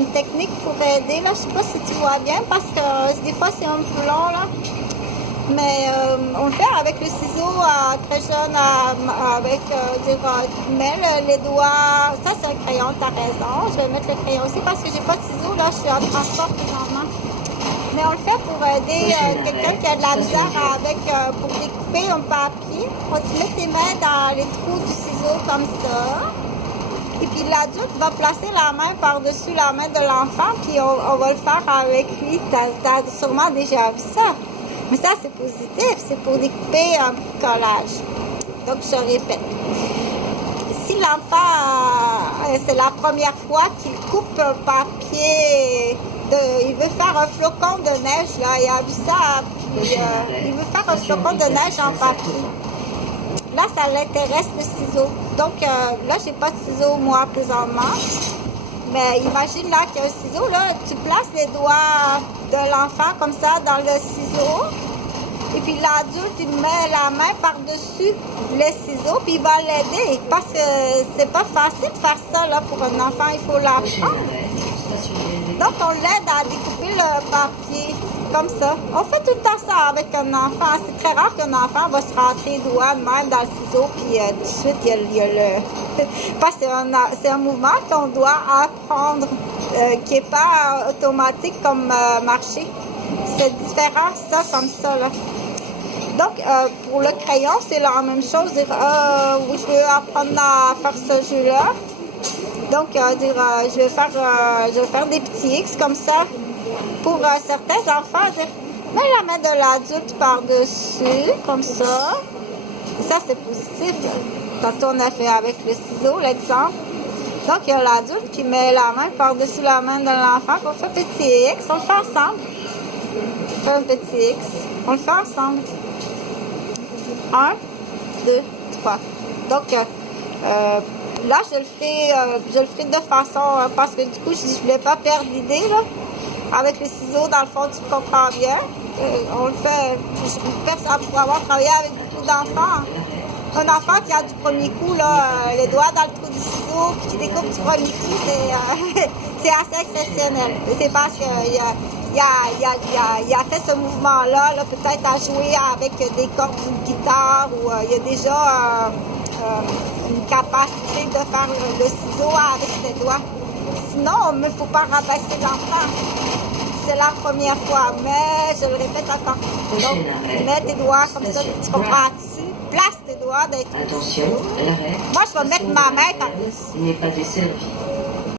une technique pour aider. Là. Je sais pas si tu vois bien parce que des fois c'est un peu long. Là. Mais on le fait avec le ciseau très jeune, avec tu mets les doigts. Ça c'est un crayon, tu as raison. Je vais mettre le crayon aussi parce que j'ai pas de ciseaux. Là, je suis en transport présentement. Mais on le fait pour aider quelqu'un qui a de la misère pour découper un papier. Tu mets tes mains dans les trous du ciseau comme ça. Et puis l'adulte va placer la main par-dessus la main de l'enfant, puis on va le faire avec lui. Tu as sûrement déjà vu ça. Mais ça, c'est positif. C'est pour découper un bricolage. Donc, je répète. Si l'enfant, c'est la première fois qu'il coupe un papier, il veut faire un flocon de neige, là, il a vu ça, puis il veut faire un flocon de neige en papier. Là, ça l'intéresse le ciseau. Donc, là, j'ai pas de ciseau, moi, présentement. Mais imagine là qu'il y a un ciseau, là, tu places les doigts de l'enfant comme ça dans le ciseau. Et puis l'adulte, il met la main par-dessus les ciseaux, puis il va l'aider. Parce que c'est pas facile de faire ça là, pour un enfant, il faut l'apprendre. Donc on l'aide à découper le papier comme ça. On fait tout le temps ça avec un enfant. C'est très rare qu'un enfant va se rentrer les doigts même dans le ciseau, puis tout de suite, il y a le... Parce que c'est un mouvement qu'on doit apprendre, qui n'est pas automatique comme marcher. C'est différent, ça, comme ça, là. Donc, pour le crayon, c'est la même chose. Dire, oui, je veux apprendre à faire ce jeu-là. Donc, je vais faire des petits X comme ça. Pour certains enfants, dire, mets la main de l'adulte par-dessus, comme ça. Et ça, c'est positif. Tantôt, on a fait avec le ciseau, l'exemple. Donc, il y a l'adulte qui met la main par-dessus la main de l'enfant. On fait un petit X. On le fait ensemble. On fait un petit X. On le fait ensemble. 1, 2, 3. Donc, là, je le ferai de façon, parce que du coup, je voulais pas perdre l'idée, là. Avec les ciseaux, dans le fond, tu comprends bien. On le fait, pour avoir travaillé avec beaucoup d'enfants. Un enfant qui a du premier coup, là, les doigts dans le trou du ciseau, puis qui découpe du premier coup, c'est assez exceptionnel. C'est parce qu'il a fait ce mouvement-là, là, peut-être à jouer avec des cordes d'une guitare, ou il y a déjà une capacité de faire le ciseau avec ses doigts. Sinon, il ne faut pas rabaisser l'enfant. C'est la première fois, mais je le répète encore. Donc, mets tes doigts comme ça, tu comprends dessus. Place tes doigts d'être. Attention, l'arrêt. Moi, je vais mettre ma main par-dessus. Il n'est pas desservi.